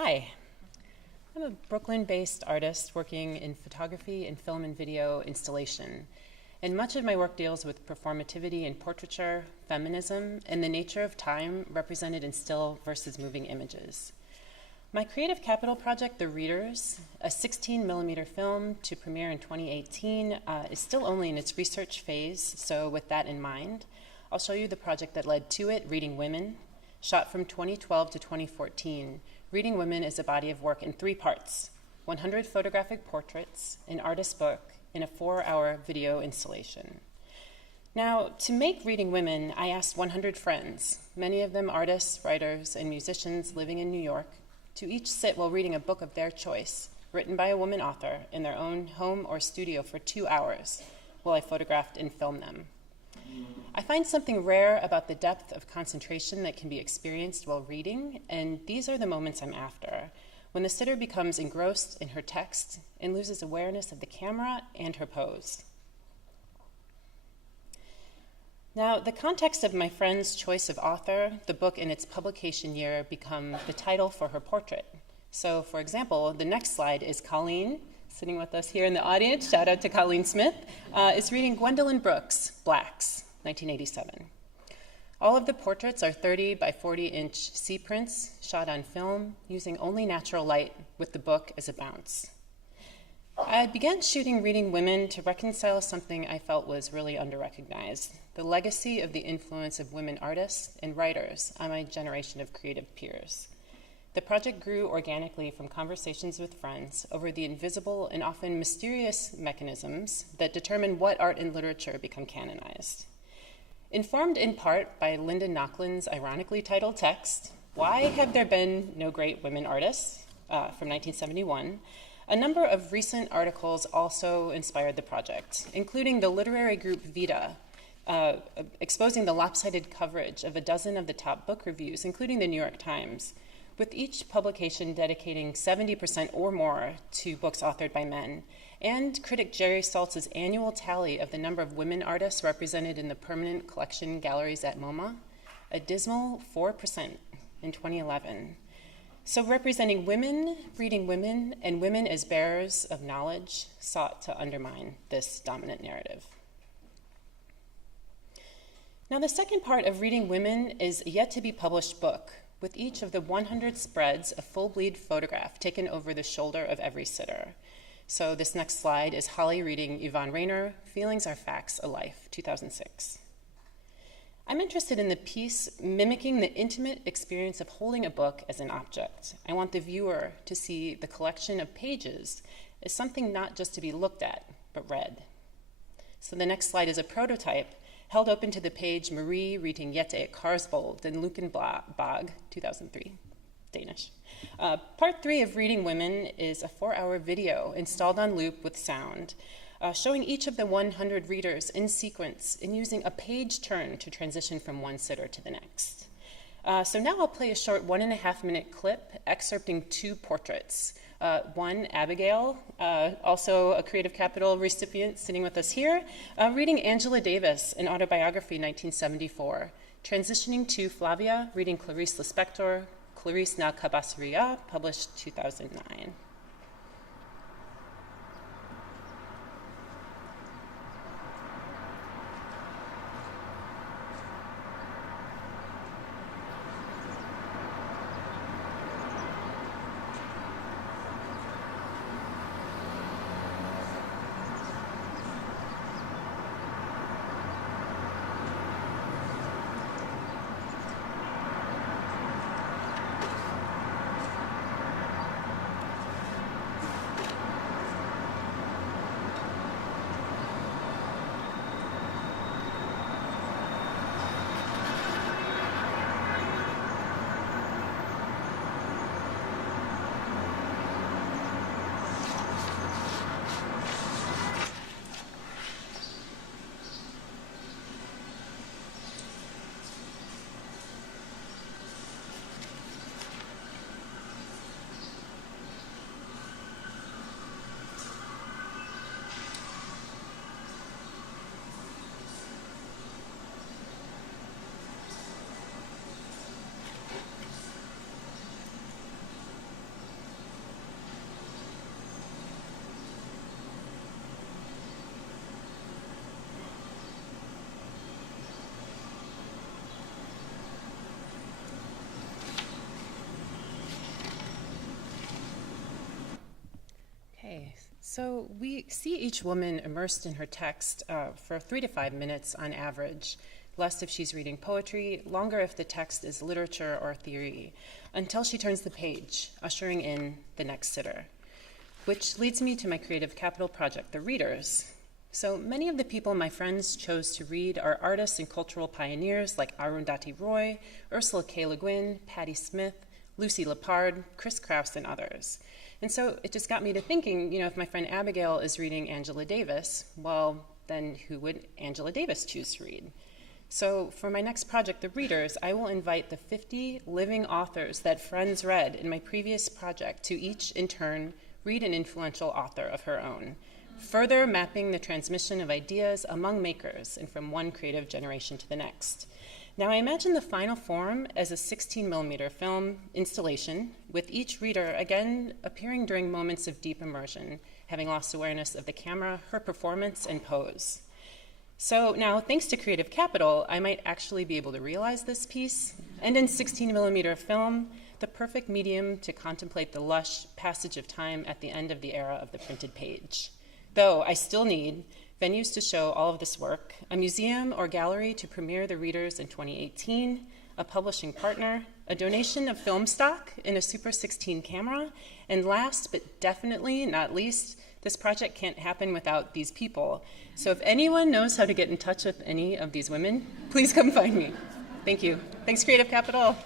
Hi, I'm a Brooklyn-based artist working in photography and film and video installation. And much of my work deals with performativity and portraiture, feminism, and the nature of time represented in still versus moving images. My creative capital project, The Readers, a 16mm film to premiere in 2018, is still only in its research phase, so with that in mind, I'll show you the project that led to it, Reading Women. Shot from 2012 to 2014, Reading Women is a body of work in 3 parts: 100 photographic portraits, an artist's book, and a 4-hour video installation. Now, to make Reading Women, I asked 100 friends, many of them artists, writers, and musicians living in New York, to each sit while reading a book of their choice, written by a woman author in their own home or studio for 2 hours, while I photographed and filmed them. I find something rare about the depth of concentration that can be experienced while reading, and these are the moments I'm after, when the sitter becomes engrossed in her text and loses awareness of the camera and her pose. Now, the context of my friend's choice of author, the book and its publication year become the title for her portrait. So, for example, the next slide is Colleen, sitting with us here in the audience, shout out to Colleen Smith, is reading Gwendolyn Brooks' Blacks, 1987. All of the portraits are 30 by 40-inch C prints shot on film using only natural light with the book as a bounce. I began shooting Reading Women to reconcile something I felt was really underrecognized, the legacy of the influence of women artists and writers on my generation of creative peers. The project grew organically from conversations with friends over the invisible and often mysterious mechanisms that determine what art and literature become canonized. Informed in part by Linda Nocklin's ironically titled text, "Why Have There Been No Great Women Artists?" From 1971, a number of recent articles also inspired the project, including the literary group Vita, exposing the lopsided coverage of a dozen of the top book reviews, including the New York Times, with each publication dedicating 70% or more to books authored by men, and critic Jerry Saltz's annual tally of the number of women artists represented in the permanent collection galleries at MoMA, a dismal 4% in 2011. So representing women, reading women, and women as bearers of knowledge sought to undermine this dominant narrative. Now, the second part of Reading Women is a yet-to-be-published book, with each of the 100 spreads a full-bleed photograph taken over the shoulder of every sitter. So this next slide is Holly reading Yvonne Rainer, Feelings Are Facts, A Life, 2006. I'm interested in the piece mimicking the intimate experience of holding a book as an object. I want the viewer to see the collection of pages as something not just to be looked at, but read. So the next slide is a prototype held open to the page Marie reading Jette Karsbold and Lukenbog, 2003, Danish. Part 3 of Reading Women is a 4-hour video installed on loop with sound, showing each of the 100 readers in sequence and using a page turn to transition from one sitter to the next. So now I'll play a short 1.5-minute clip excerpting 2 portraits. One, Abigail, also a Creative Capital recipient sitting with us here, reading Angela Davis, an autobiography, 1974. Transitioning to Flavia, reading Clarice Lispector, Clarice na Cabasseria, published 2009. So we see each woman immersed in her text for 3 to 5 minutes on average, less if she's reading poetry, longer if the text is literature or theory, until she turns the page, ushering in the next sitter. Which leads me to my creative capital project, The Readers. So many of the people my friends chose to read are artists and cultural pioneers like Arundhati Roy, Ursula K. Le Guin, Patti Smith, Lucy Lepard, Chris Kraus, and others. And so it just got me to thinking, if my friend Abigail is reading Angela Davis, well, then who would Angela Davis choose to read? So for my next project, The Readers, I will invite the 50 living authors that friends read in my previous project to each, in turn, read an influential author of her own, further mapping the transmission of ideas among makers and from one creative generation to the next. Now, I imagine the final form as a 16mm film installation, with each reader again appearing during moments of deep immersion, having lost awareness of the camera, her performance, and pose. So now, thanks to Creative Capital, I might actually be able to realize this piece, and in 16mm film, the perfect medium to contemplate the lush passage of time at the end of the era of the printed page. Though I still need venues to show all of this work, a museum or gallery to premiere The Readers in 2018, a publishing partner, a donation of film stock in a Super 16 camera, and last but definitely not least, this project can't happen without these people. So if anyone knows how to get in touch with any of these women, please come find me. Thank you. Thanks, Creative Capital.